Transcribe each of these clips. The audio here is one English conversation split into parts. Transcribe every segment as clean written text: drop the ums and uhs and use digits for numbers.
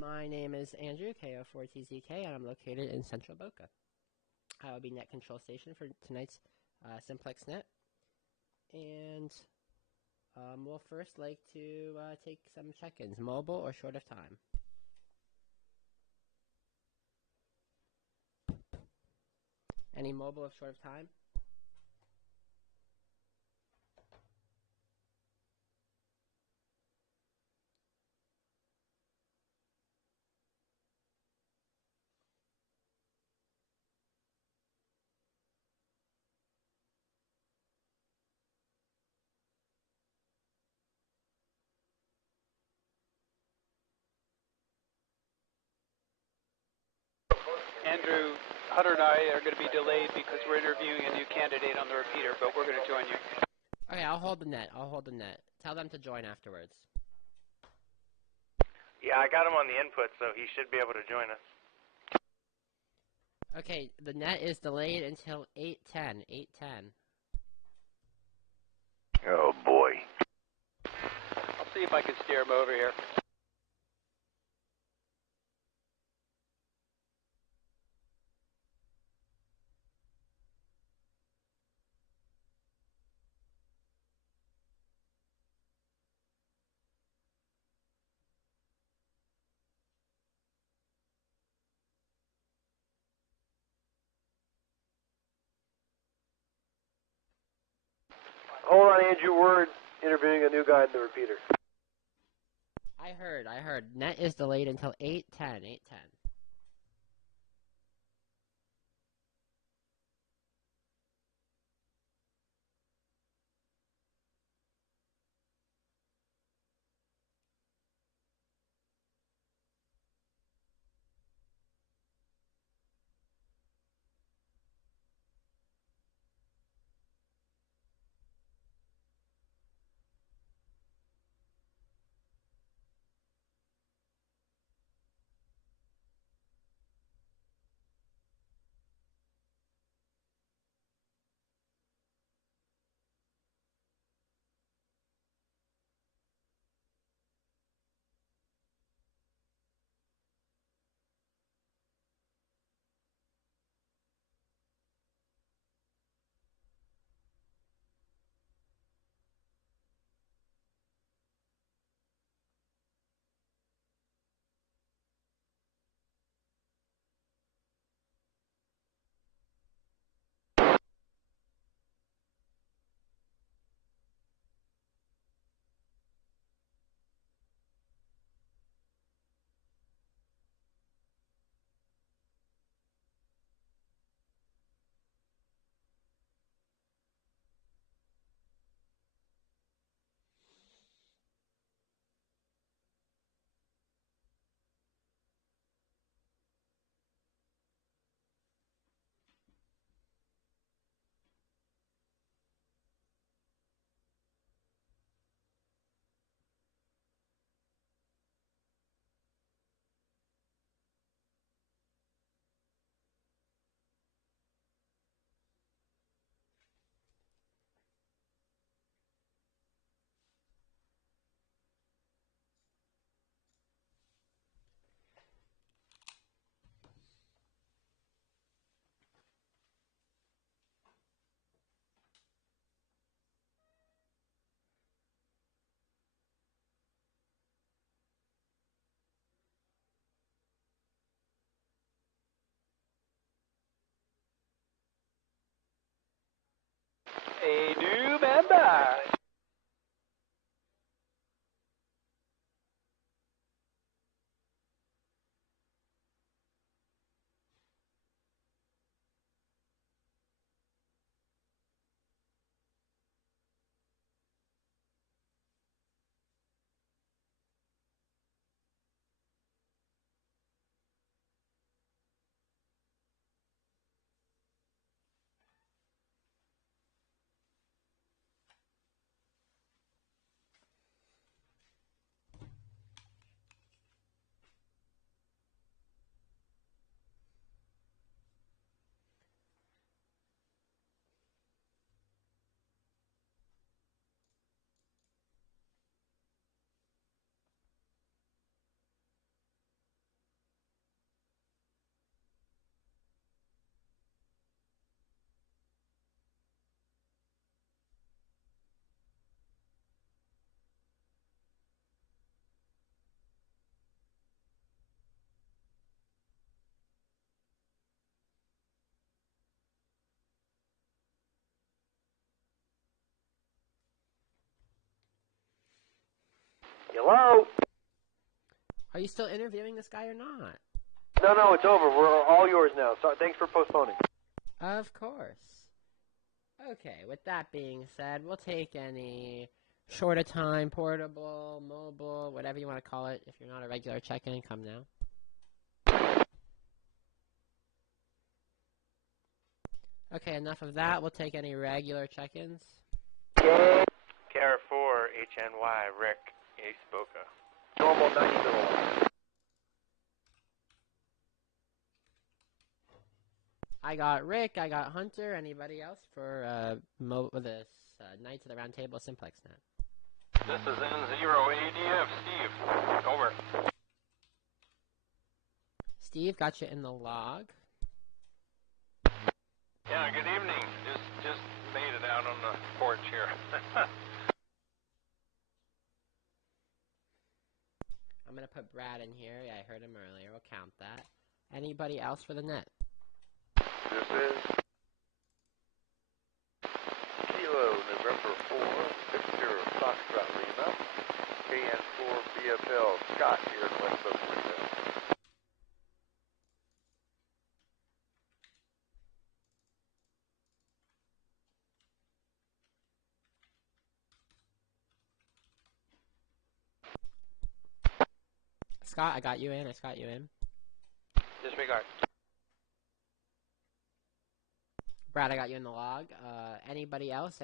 My name is Andrew, KO4TZK, and I'm located in central Boca. I will be net control station for tonight's simplex net. And we'll first like to take some check-ins, mobile or short of time. Any mobile of short of time? Andrew, Hunter and I are going to be delayed because we're interviewing a new candidate on the repeater, but we're going to join you. Okay, I'll hold the net. Tell them to join afterwards. Yeah, I got him on the input, so he should be able to join us. Okay, the net is delayed until 8:10. 8:10. Oh, boy. I'll see if I can steer him over here. Hold on, Andrew. We're interviewing a new guy in the repeater. I heard. Net is delayed until 8:10. 8:10. A new member. Hello? Are you still interviewing this guy or not? No, it's over. We're all yours now. So, thanks for postponing. Of course. Okay, with that being said, we'll take any shorter time, portable, mobile, whatever you want to call it. If you're not a regular check-in, come now. Okay, enough of that. We'll take any regular check-ins. KR4 HNY Rick Ace Boca. Normal 90 milliwatts. I got Rick, I got Hunter. Anybody else for this Knights of the Round Table simplex net? This is N0ADF, Steve. Over. Steve, got you in the log. Yeah, good evening. Just made it out on the porch here. I'm going to put Brad in here. Yeah, I heard him earlier. We'll count that. Anybody else for the net? This is Kilo November 4, Victor Foxtrot Lima, KN4 BFL Scott here in West Boca Window. Scott, I got you in. Disregard. Brad, I got you in the log. Anybody else?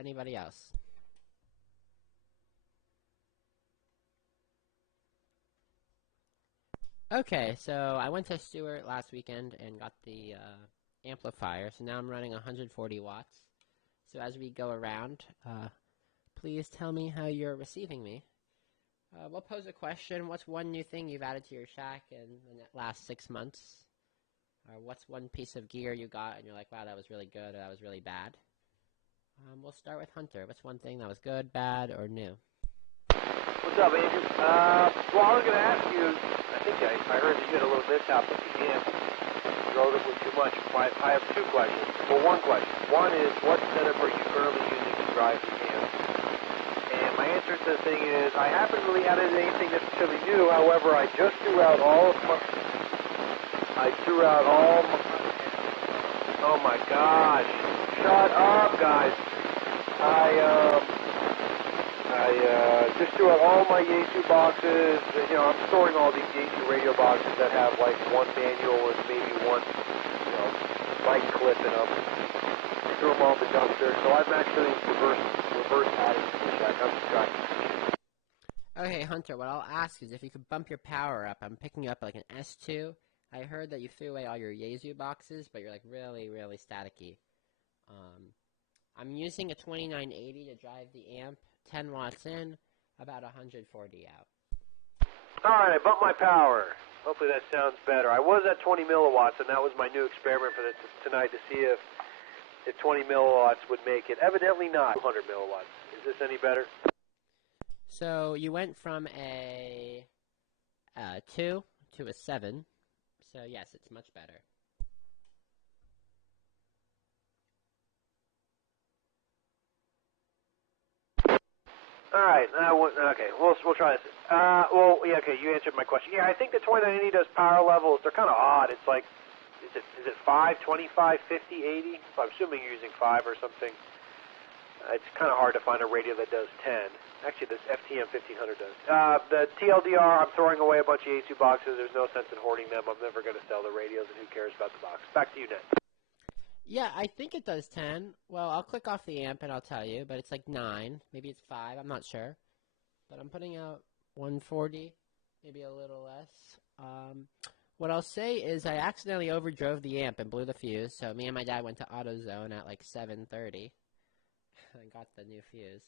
Okay, so I went to Stewart last weekend and got the amplifier, so now I'm running 140 watts. So as we go around, please tell me how you're receiving me. We'll pose a question. What's one new thing you've added to your shack in the last 6 months? Or what's one piece of gear you got and you're like, wow, that was really good or that was really bad? We'll start with Hunter. What's one thing that was good, bad, or new? What's up, Andrew? Well, I was going to ask you, I think I heard that you had a little mishap with the amp. Relatively too much. I have two questions. Well, one question. One is, what setup are you currently using to drive the amp? And my answer to the thing is, I haven't really added anything necessarily new. However, I just threw out all of my... Oh my gosh. Shut up, guys. I just threw out all my Yaesu boxes. You know, I'm storing all these Yaesu radio boxes that have like one manual and maybe one, light clip in them. Threw them all in the dumpster. So I'm actually reverse adding to the check. I'm subtracting. Okay, Hunter, what I'll ask is if you could bump your power up. I'm picking up like an S2. I heard that you threw away all your Yaesu boxes, but you're like really, really staticky. I'm using a 2980 to drive the amp, 10 watts in, about 140 out. Alright, I bumped my power. Hopefully that sounds better. I was at 20 milliwatts, and that was my new experiment for tonight to see if 20 milliwatts would make it. Evidently not 200 milliwatts. Is this any better? So you went from a 2 to a 7. So yes, it's much better. Alright, okay, we'll try this. Okay, you answered my question. Yeah, I think the 2980 does power levels. They're kind of odd. It's like, is it 5, 25, 50, 80? So I'm assuming you're using 5 or something. It's kind of hard to find a radio that does 10. Actually, this FTM 1500 does. The TLDR, I'm throwing away a bunch of Yaesu boxes. There's no sense in hoarding them. I'm never going to sell the radios, and who cares about the box? Back to you, Ned. Yeah, I think it does 10. Well, I'll click off the amp and I'll tell you, but it's like 9. Maybe it's 5. I'm not sure. But I'm putting out 140, maybe a little less. What I'll say is I accidentally overdrove the amp and blew the fuse, so me and my dad went to AutoZone at like 7:30 and got the new fuse.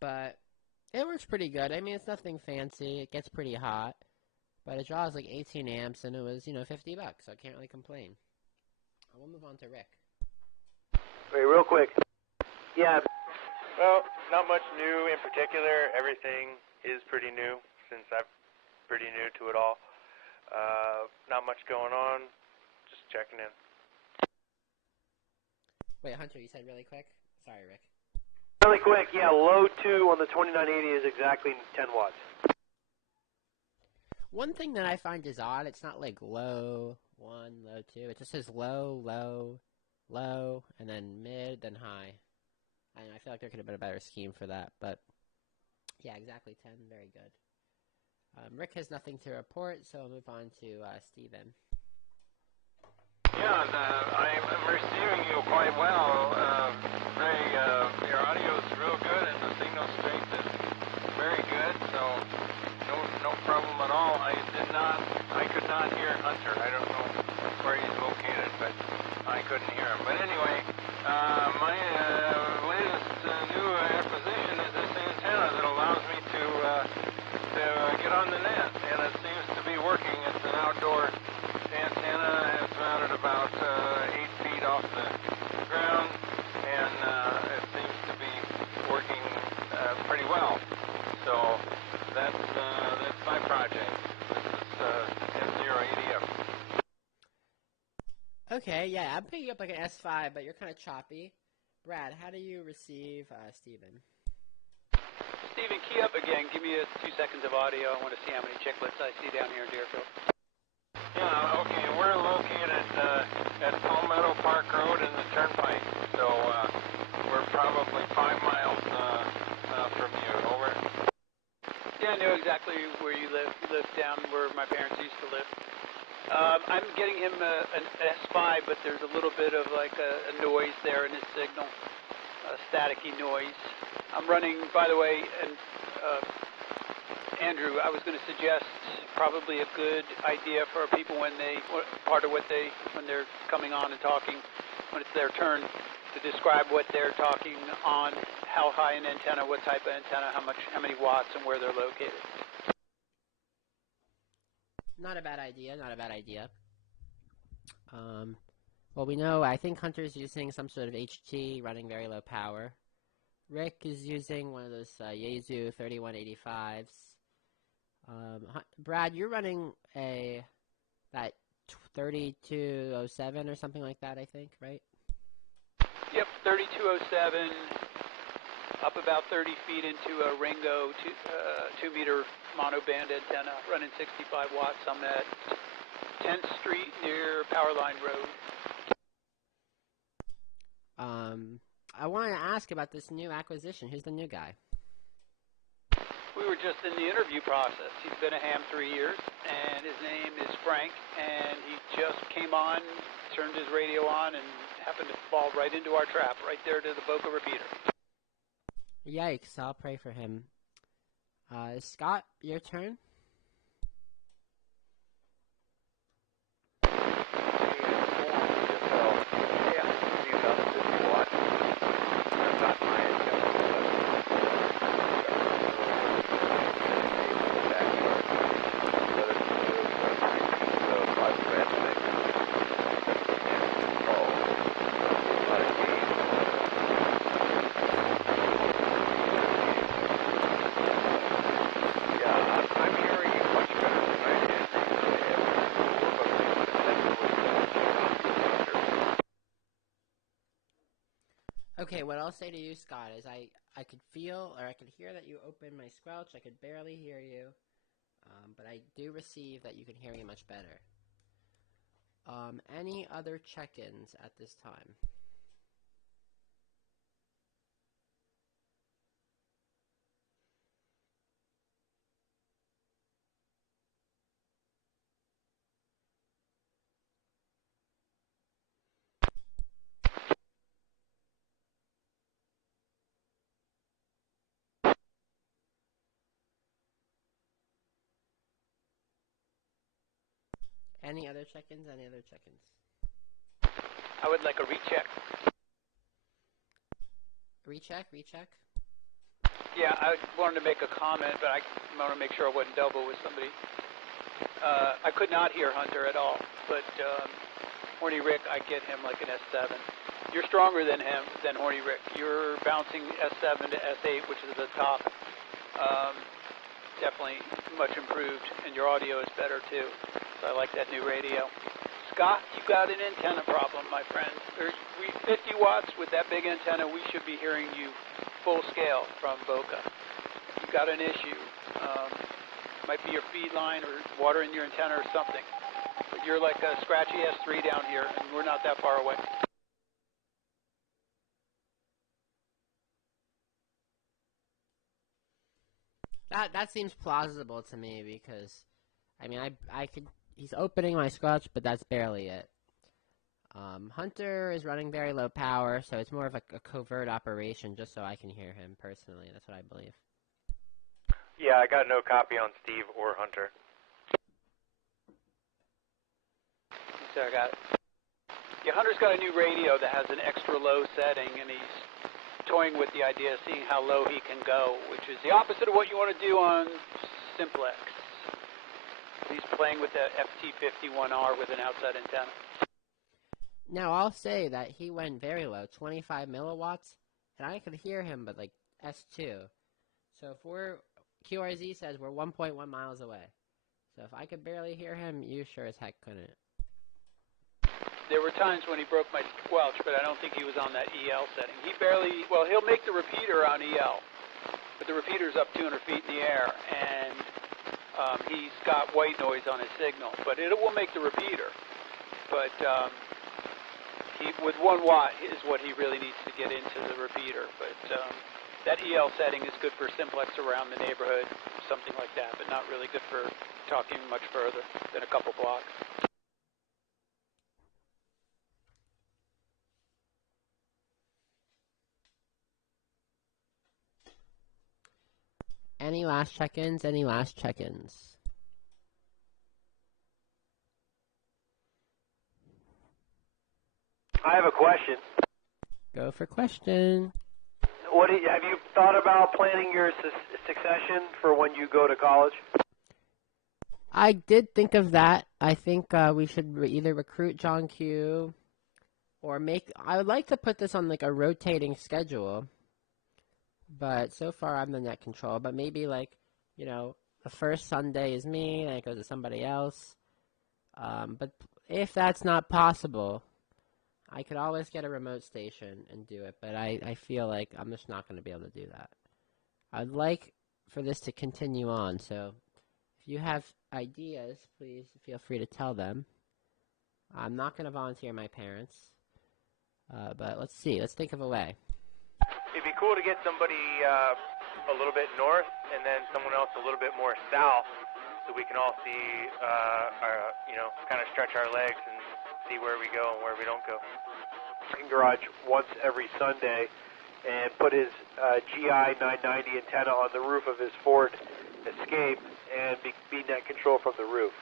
But it works pretty good. I mean, it's nothing fancy. It gets pretty hot, but it draws like 18 amps, and it was, $50, so I can't really complain. We'll move on to Rick. Wait, real quick. Yeah. Well, not much new in particular. Everything is pretty new since I'm pretty new to it all. Not much going on. Just checking in. Wait, Hunter, you said really quick? Sorry, Rick. Really quick, yeah, low 2 on the 2980 is exactly 10 watts. One thing that I find is odd, it's not like low 1, low 2. It just says low, low, low, and then mid, then high. And I feel like there could have been a better scheme for that, but yeah, exactly 10, very good. Rick has nothing to report, so we'll move on to Steven. Yeah, I'm receiving you quite well. Your audio is real good, and the signal strength is very good. So no problem at all. I could not hear Hunter. I don't know where he's located, but I couldn't hear him. But anyway, my latest new acquisition is this antenna that allows me to get on the net, and it seems to be working. It's an outdoor antenna. It's mounted about 8 feet off the ground, and it seems to be working pretty well. So that's my project. This is N0ADF. Okay, yeah, I'm picking up like an S5, but you're kind of choppy. Brad, how do you receive Steven? Steven, key up again. Give me 2 seconds of audio. I want to see how many chicklets I see down here in Deerfield. Yeah, okay, we're located at Palmetto Park Road in the Turnpike, so we're probably 5 miles from you. Over. Yeah, I know exactly where you live. You live down where my parents used to live. I'm getting him an S5, but there's a little bit of like a noise there in his signal, a staticky noise. I'm running, by the way, and Andrew, I was going to suggest probably a good idea for people when they're coming on and talking, when it's their turn, to describe what they're talking on, how high an antenna, what type of antenna, how many watts, and where they're located. Not a bad idea, not a bad idea. Well, we know, I think Hunter's using some sort of HT running very low power. Rick is using one of those Yaesu 3185s. Brad, you're running that 3207 or something like that, I think, right? Yep, 3207, up about 30 feet into a Ringo 2-meter monoband antenna, running 65 watts. I'm at 10th Street near Powerline Road. I want to ask about this new acquisition. Who's the new guy? We were just in the interview process. He's been a ham 3 years, and his name is Frank, and he just came on, turned his radio on, and happened to fall right into our trap, right there to the Boca repeater. Yikes, I'll pray for him. Scott, your turn? Okay, what I'll say to you, Scott, is I could feel, or I could hear that you opened my squelch. I could barely hear you, but I do receive that you can hear me much better. Any other check-ins at this time? Any other check-ins? Any other check-ins? I would like a recheck. Recheck? Recheck? Yeah, I wanted to make a comment, but I want to make sure I wasn't double with somebody. I could not hear Hunter at all, but Horny Rick, I get him like an S7. You're stronger than him, than Horny Rick. You're bouncing S7 to S8, which is the top. Definitely much improved, and your audio is better too. So I like that new radio. Scott, you got an antenna problem, my friend. 50 watts with that big antenna, we should be hearing you full scale from Boca. If you've got an issue, might be your feed line or water in your antenna or something. But you're like a scratchy S3 down here, and we're not that far away. That seems plausible to me because, I mean, I could. He's opening my scratch, but that's barely it. Hunter is running very low power, so it's more of a covert operation just so I can hear him personally. That's what I believe. Yeah, I got no copy on Steve or Hunter. So I got it. Yeah, Hunter's got a new radio that has an extra low setting, and he's toying with the idea of seeing how low he can go, which is the opposite of what you want to do on simplex. He's playing with the FT51R with an outside antenna. Now, I'll say that he went very low, 25 milliwatts, and I could hear him, but like S2. So if QRZ says we're 1.1 miles away. So if I could barely hear him, you sure as heck couldn't. There were times when he broke my squelch, but I don't think he was on that EL setting. He'll make the repeater on EL, but the repeater's up 200 feet in the air, and he's got white noise on his signal, but it will make the repeater. But with 1 watt is what he really needs to get into the repeater. But that EL setting is good for simplex around the neighborhood, something like that, but not really good for talking much further than a couple blocks. Any last check-ins? Any last check-ins? I have a question. Go for question. Have you thought about planning your succession for when you go to college? I did think of that. I think we should either recruit John Q or I would like to put this on like a rotating schedule. But so far I'm the net control. But maybe like, the first Sunday is me, and it goes to somebody else. But if that's not possible, I could always get a remote station and do it. But I feel like I'm just not going to be able to do that. I'd like for this to continue on. So if you have ideas, please feel free to tell them. I'm not going to volunteer my parents. But let's see. Let's think of a way. It'd be cool to get somebody a little bit north and then someone else a little bit more south so we can all see, kind of stretch our legs and see where we go and where we don't go. Garage once every Sunday and put his GI 990 antenna on the roof of his Ford Escape and be net control from the roof.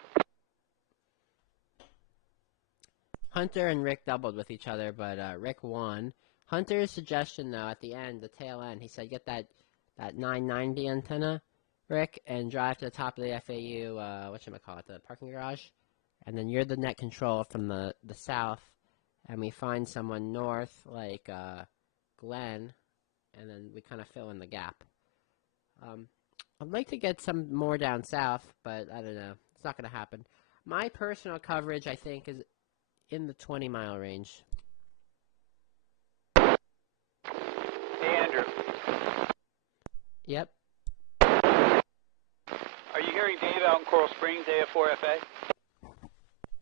Hunter and Rick doubled with each other, but Rick won. Hunter's suggestion, though, at the end, the tail end, he said, get that 990 antenna, Rick, and drive to the top of the FAU, the parking garage, and then you're the net control from the south, and we find someone north, like Glenn, and then we kind of fill in the gap. I'd like to get some more down south, but I don't know. It's not going to happen. My personal coverage, I think, is in the 20-mile range. Hey, Andrew. Yep. Are you hearing Dave out in Coral Springs, AF4FA?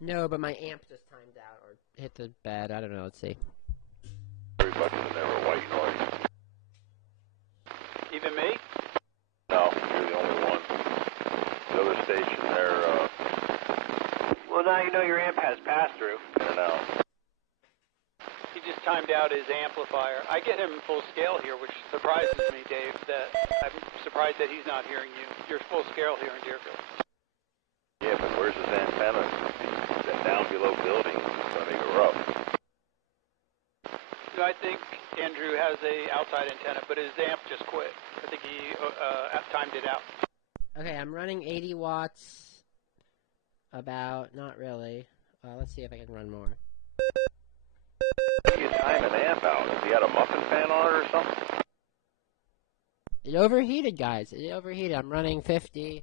No, but my amp just timed out or hit the bed. I don't know. Let's see. Everybody in there are white noise. Even me? No, you're the only one. The other station there, Well, now you know your amp has pass-through. in and out. He just timed out his amplifier. I get him full scale here, which surprises me, Dave. That I'm surprised that he's not hearing you. You're full scale here in Deerfield. Yeah, but where's his antenna? He's down below buildings, so they go up. No, I think Andrew has a outside antenna, but his amp just quit. I think he timed it out. Okay, I'm running 80 watts. About, not really. Let's see if I can run more. How do you time an amp out? Has he had a muffin fan on it or something? It overheated, guys. It overheated. I'm running 50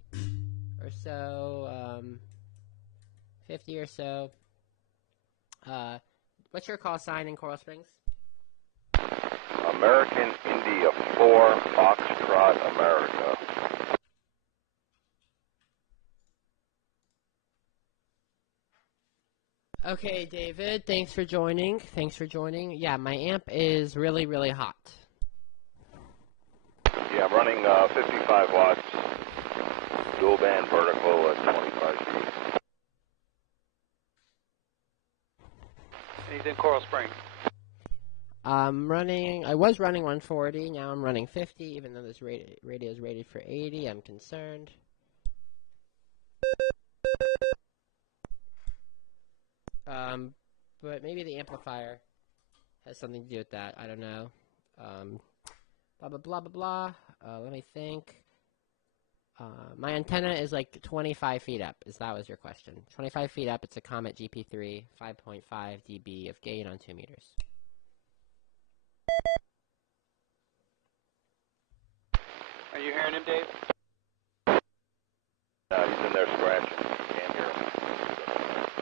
or so. 50 or so. What's your call sign in Coral Springs? American India 4 Foxtrot America. Okay, David, thanks for joining. Yeah, my amp is really, really hot. Yeah, I'm running 55 watts, dual band vertical at 25 feet. And he's in Coral Springs. I was running 140, now I'm running 50, even though this radio is rated for 80, I'm concerned. But maybe the amplifier has something to do with that, I don't know. Blah, blah, blah, blah, blah. Let me think. My antenna is like 25 feet up, that was your question. 25 feet up, it's a Comet GP3, 5.5 dB of gain on 2 meters. Are you hearing him, Dave? He's in there scratching. Can't hear him.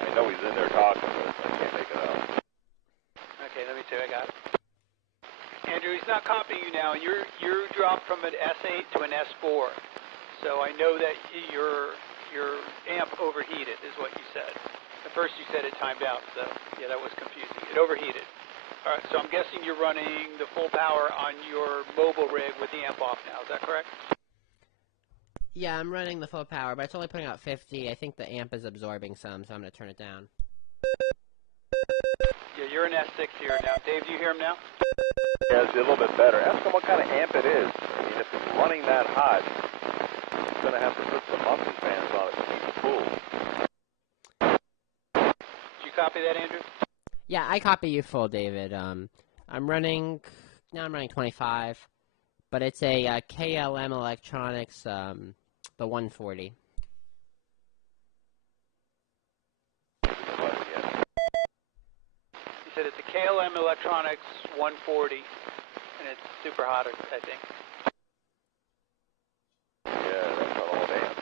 I know he's in there talking, but I can't make it out. Okay, let me see. I got it. Andrew, he's not copying you now. You're dropped from an S8 to an S4. So I know that your amp overheated, is what you said. At first you said it timed out, so yeah, that was confusing. It overheated. All right, so I'm guessing you're running the full power on your mobile rig with the amp off now. Is that correct? Yeah, I'm running the full power, but it's only putting out 50. I think the amp is absorbing some, so I'm going to turn it down. Yeah, you're an S6 here now. Dave, do you hear him now? Yeah, it's a little bit better. Ask him what kind of amp it is. I mean, if it's running that hot, he's going to have to put some muffin fans on it to keep it cool. Did you copy that, Andrew? Yeah, I copy you full, David. I'm running 25, but it's a KLM Electronics, the 140. He said it's a KLM Electronics 140, and it's super hot, I think. Yeah, that's an old amp.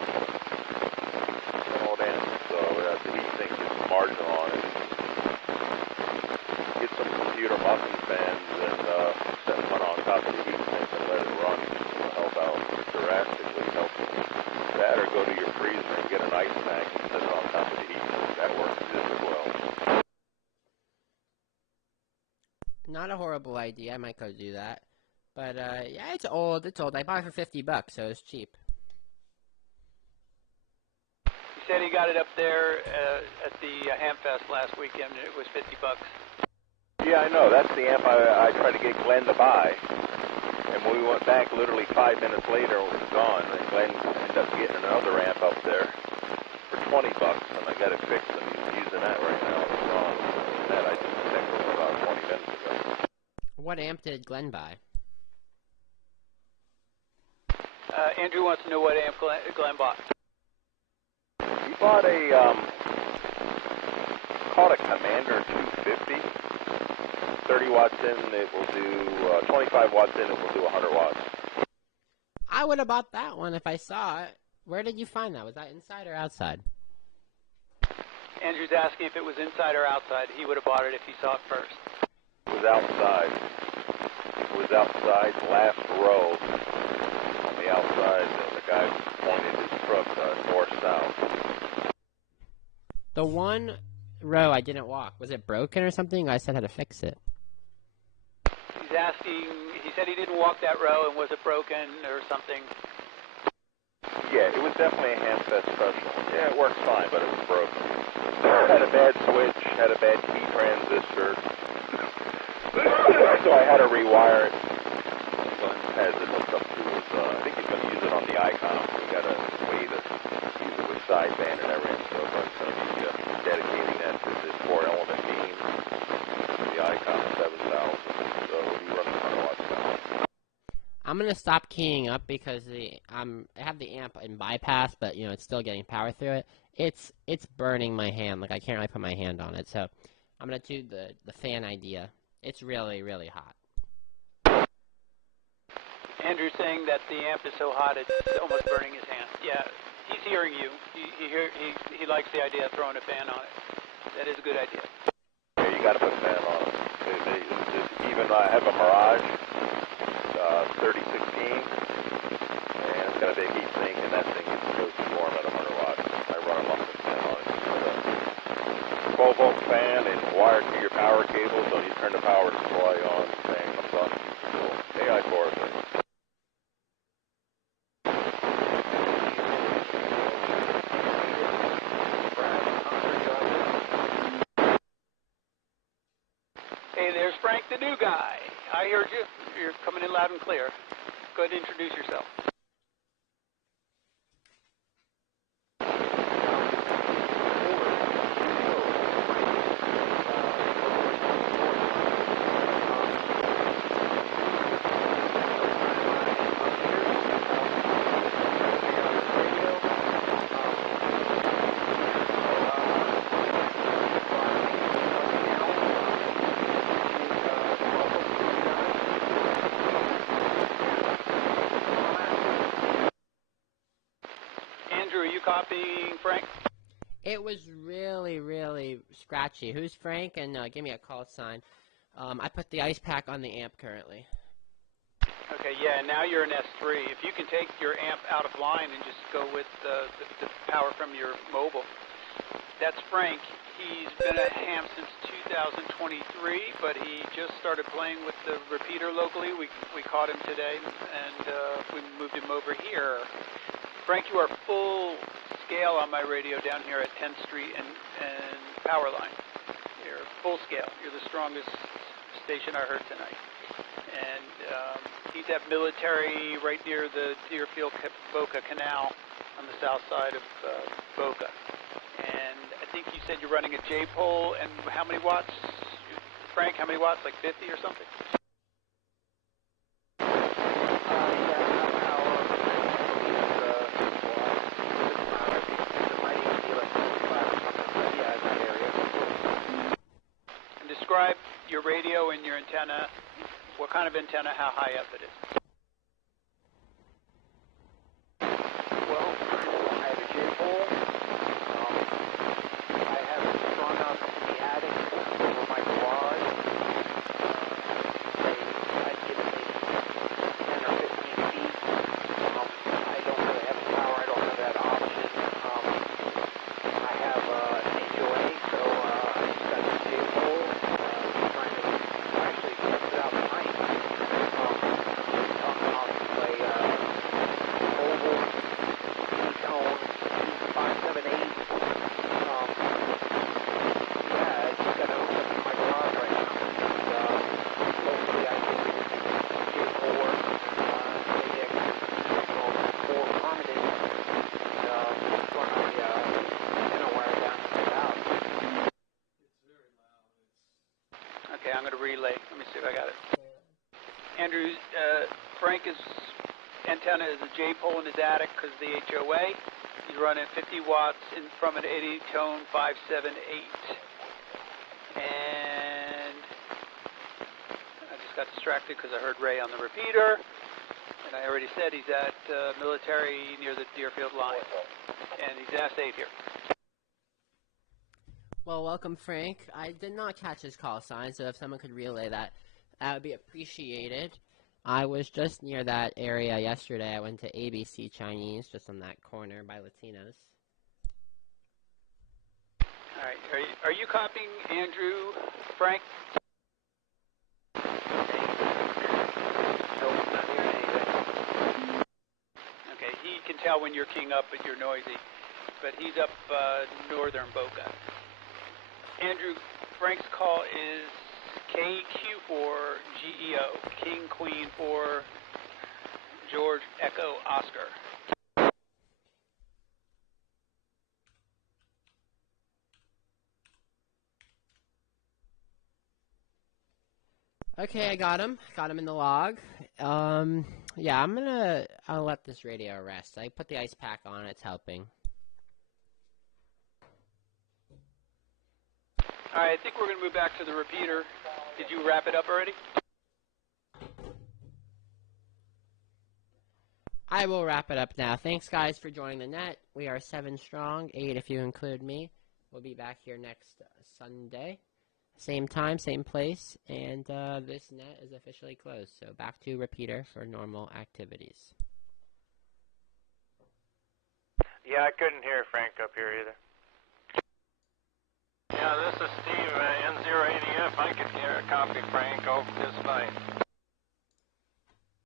It's an old amp, so the heat sink is marginal on it. Get some computer muffin fans and set one on top of the heat sink and let it run. It'll help out drastically. Help that, or go to your freezer and get an ice pack and set it on top of the heat sink. That works just as well. Not a horrible idea. I might go do that. But yeah, it's old. I bought it for $50, so it's cheap. He said he got it up there at the Hamfest last weekend. It was $50. Yeah, I know. That's the amp I tried to get Glenn to buy. And when we went back, literally 5 minutes later, it was gone. And Glenn ended up getting another amp up there for $20, and I got it fixed, and he's using that right now. It's gone. That I just checked it about 20 minutes ago. What amp did Glenn buy? Andrew wants to know what amp Glenn bought. He bought a, called a Commander 250. 30 watts in, it will do, 25 watts in, it will do 100 watts. I would have bought that one if I saw it. Where did you find that? Was that inside or outside? Andrew's asking if it was inside or outside. He would have bought it if he saw it first. It was outside. It was outside, last row. On the outside, the guy pointed his truck north-south. The one row I didn't walk. Was it broken or something? I said how to fix it. He's asking, he said he didn't walk that row, and was it broken or something? Yeah, it was definitely a Hamfest special. Yeah, it works fine, but it was broken. Had a bad switch, had a bad key transistor. So I had to rewire it. Glenn has it hooked up to his, I think he's going to use it on the Icon. We got a way to use it with sideband and everything, so Glenn's going to be dedicating that to this 4-element beam. The Icon 7000, so we'll be running 100 watts now. I'm gonna stop keying up because I have the amp in bypass, but you know it's still getting power through it. It's burning my hand. Like I can't really put my hand on it, so I'm gonna do the fan idea. It's really hot. Andrew's saying that the amp is so hot it's almost burning his hand. Yeah, he's hearing you. He likes the idea of throwing a fan on it. That is a good idea. got to put fan on them. Even I have a Mirage 3016, and it's got a big heat sink, and that thing goes warm at 100 watts. I run a Lumpen fan on it. It's a 12-volt fan and wired to your power cable, so you turn the power supply on, fan comes on. Cool. AI Forest. Hey, there's Frank, the new guy. I heard you. You're coming in loud and clear. Go ahead and introduce yourself. Copying Frank? It was really, really scratchy. Who's Frank? And give me a call sign. I put the ice pack on the amp currently. Okay, yeah, now you're in S3. If you can take your amp out of line and just go with the power from your mobile. That's Frank. He's been a ham since 2023, but he just started playing with the repeater locally. We caught him today, and we moved him over here. Frank, you are full scale on my radio down here at 10th Street and Powerline. You're full scale. You're the strongest station I heard tonight. And he's at military right near the Deerfield Boca Canal on the south side of Boca. And I think you said you're running a J-pole, and how many watts? Frank, how many watts? Like 50 or something? Describe your radio and your antenna. What kind of antenna, how high up it is? Well, I have a J-pole. I have it strung up in the attic over my garage. I'd give it maybe 10 or 15 feet. I don't really have the power. I don't have that option. I have an HOA, so I just got this J-pole. I'm going to relay. Let me see if I got it. Andrew, Frank's antenna is a J-pole in his attic because of the HOA. He's running 50 watts from an 80-tone 578. And I just got distracted because I heard Ray on the repeater. And I already said he's at military near the Deerfield line. And he's in S8 here. Well, welcome, Frank. I did not catch his call sign, so if someone could relay that, that would be appreciated. I was just near that area yesterday. I went to ABC Chinese, just on that corner by Latinos. All right. Are you copying Andrew, Frank? No, not hearing anything. Okay. He can tell when you're keying up, but you're noisy. But he's up northern Boca. Andrew, Frank's call is KQ4GEO, King Queen for George Echo Oscar. Okay, I got him. Got him in the log. Yeah, I'll let this radio rest. I put the ice pack on, it's helping. All right, I think we're going to move back to the repeater. Did you wrap it up already? I will wrap it up now. Thanks, guys, for joining the net. We are 7 strong, 8 if you include me. We'll be back here next Sunday, Same time, same place, and this net is officially closed. So back to repeater for normal activities. Yeah, I couldn't hear Frank up here either. Yeah, this is Steve, N080F. I could hear a copy Frank over just fine.